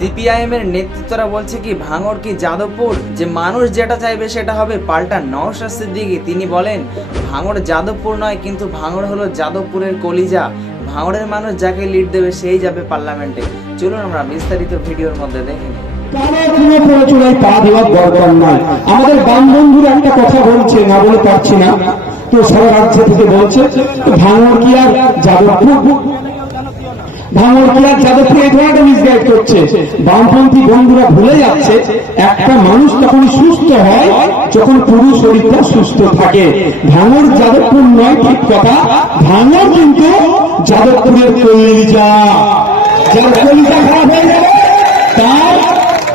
CPIM এর নেতৃত্বরা বলছে কি ভাঙড় কি যাদবপুর, যে মানুষ যেটা চাইবে সেটা হবে। পাল্টা নওশাদ সিদ্দিকী তিনি বলেন ভাঙড় যাদবপুর নয়, কিন্তু ভাঙড় হলো যাদবপুরের কলিজা। ভাঙড়ের মানুষ যাকে লিড দেবে সেই যাবে পার্লামেন্টে। চলুন আমরা বিস্তারিত ভিডিওর মধ্যে দেখে নিই। আমাদের বাম বন্ধুরা একটা কথা বলছে, না বলে পারছি না, তো সারা রাজ্য থেকে বলছে ভাঙড় কি আর যাদবপুর, ভাঙড় কি আর যাদবপুর, এই ধরনের মিসগাইড করছে। বামপন্থী বন্ধুরা ভুলে যাচ্ছে একটা মানুষ তখন সুস্থ হয় যখন পুরো শরীরটা সুস্থ থাকে। ভাঙড় যাদবপুর নয়, ঠিক কথা, ভাঙড় কিন্তু যাদবপুরের কলিজা। যার কলিজা খারাপ হয়ে যাবে তার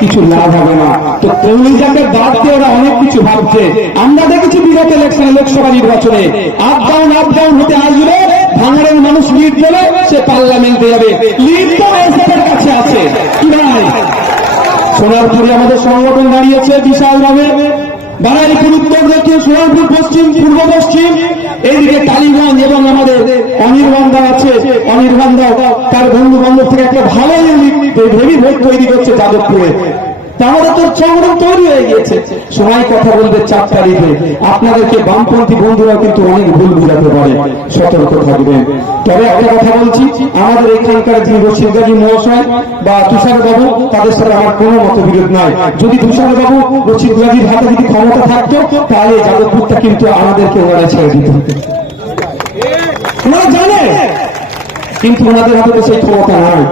কিছু লাভ হবে না। তো কলিজাকে বাদ দিয়ে ওরা অনেক কিছু ভাবছে। আমরা দেখেছি বিগত ইলেকশনে, লোকসভা নির্বাচনে আপ ডাউন হতে আসবে, ভাঙড়ের মানুষ লিড দেবে, সে পার্লামেন্টে যাবে। লিড তো এসএফের কাছে আছে কি ভাই? সোনারপুরে আমাদের সংগঠন দাঁড়িয়েছে বিশালভাবে, বারাইপুর উত্তর দক্ষিণ, সোনারপুর পশ্চিম, পূর্ব পশ্চিম, এইদিকে টালিগঞ্জ এবং আমাদের অনির্বান্ধা আছে। অনির্বান্ধা তার বন্ধু বান্ধব থেকে একটা ভালো হেভি ভোট তৈরি করছে যাদবপুরে। তাহলে তোর সংগঠন তৈরি হয়ে গিয়েছে। সময় কথা বলবে 4 তারিখে। আপনাদেরকে বামপন্থী বন্ধুরা কিন্তু অনেক ভুল বুঝাতে পারে, সতর্ক থাকবেন। তবে একটা কথা বলছি, আমাদের এখানকার যিনি রশিদ গাজী মহাশয় বা তুষার বাবু, তাদের সাথে আমার কোনো মতবিরোধ নাই। যদি তুষার বাবু রশিদ গাজীর হাতে যদি ক্ষমতা থাকতো তাহলে যাদবপুরটা কিন্তু আমাদেরকে ওনারা ছেড়ে দিত, ওনারা জানে, কিন্তু ওনাদের হাতে সেই ক্ষমতা নাই।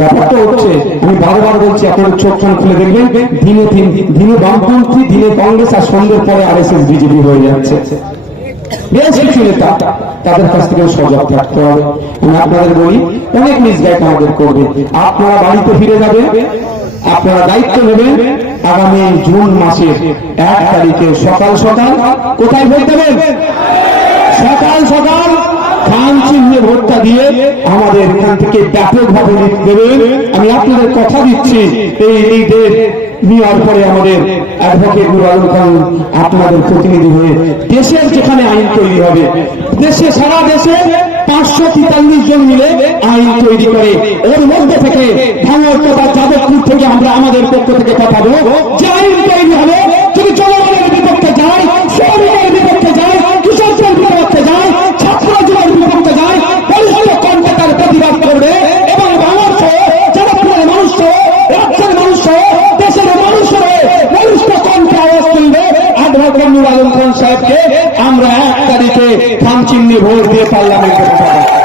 ব্যাপারটা হচ্ছে, আমি বারবার বলছি, আপনাদের চোখ কান খুলে দেখবেন, দিনে বামপন্থী, দিনে কংগ্রেস, আর সন্ধ্যের পরে আরএসএস বিজেপি হয়ে যাচ্ছে। তাদের কাছ থেকে সজাগ থাকতে হবে। আমি আপনাদের বলি, অনেক মিসগাইড আমাদের করবে। আপনারা বাড়িতে ফিরে যাবেন, আপনারা দায়িত্ব নেবেন। আগামী জুন মাসের 1 তারিখে সকাল সকাল কোথায় ভোট দেবেন? সকাল সকাল খান চিহ্নে ভোটটা দিয়ে আমাদের এখান থেকে ব্যাপকভাবে লিড দেবেন। আমি আপনাদের কথা দিচ্ছি, এই লিডের নেওয়ার পরে আমাদের অ্যাডভোকেট নুর আলম খান আপনাদের প্রতিনিধি হয়ে দেশের যেখানে আইন তৈরি হবে, দেশে সারা দেশে 543 জন মিলে আইন তৈরি করে, ওর মধ্যে থেকে ভাঙড় তথা যাদবপুর থেকে আমরা আমাদের পক্ষ থেকে পাঠাবো যে আইন তৈরি হবে। যদি জনগণের বিপক্ষে যায়, সরকারের বিপক্ষে যায়, কৃষকদের বিপক্ষে যায়, ছাত্রজীবনের বিপক্ষে যায়, বলিষ্ঠ কণ্ঠে তার প্রতিবাদ করবে এবং ভাঙড় সহ যাদবপুরের মানুষ সহ রাজ্যের মানুষ সহ দেশের মানুষ হয়ে বলিষ্ঠ কণ্ঠে আওয়াজ তুলবে। অ্যাডভোকেট নুর আলম খান সাহেবকে আমরা 1 তারিখে খান চিহ্নে ভোট দিয়ে পার্লামেন্টে পাঠাবো।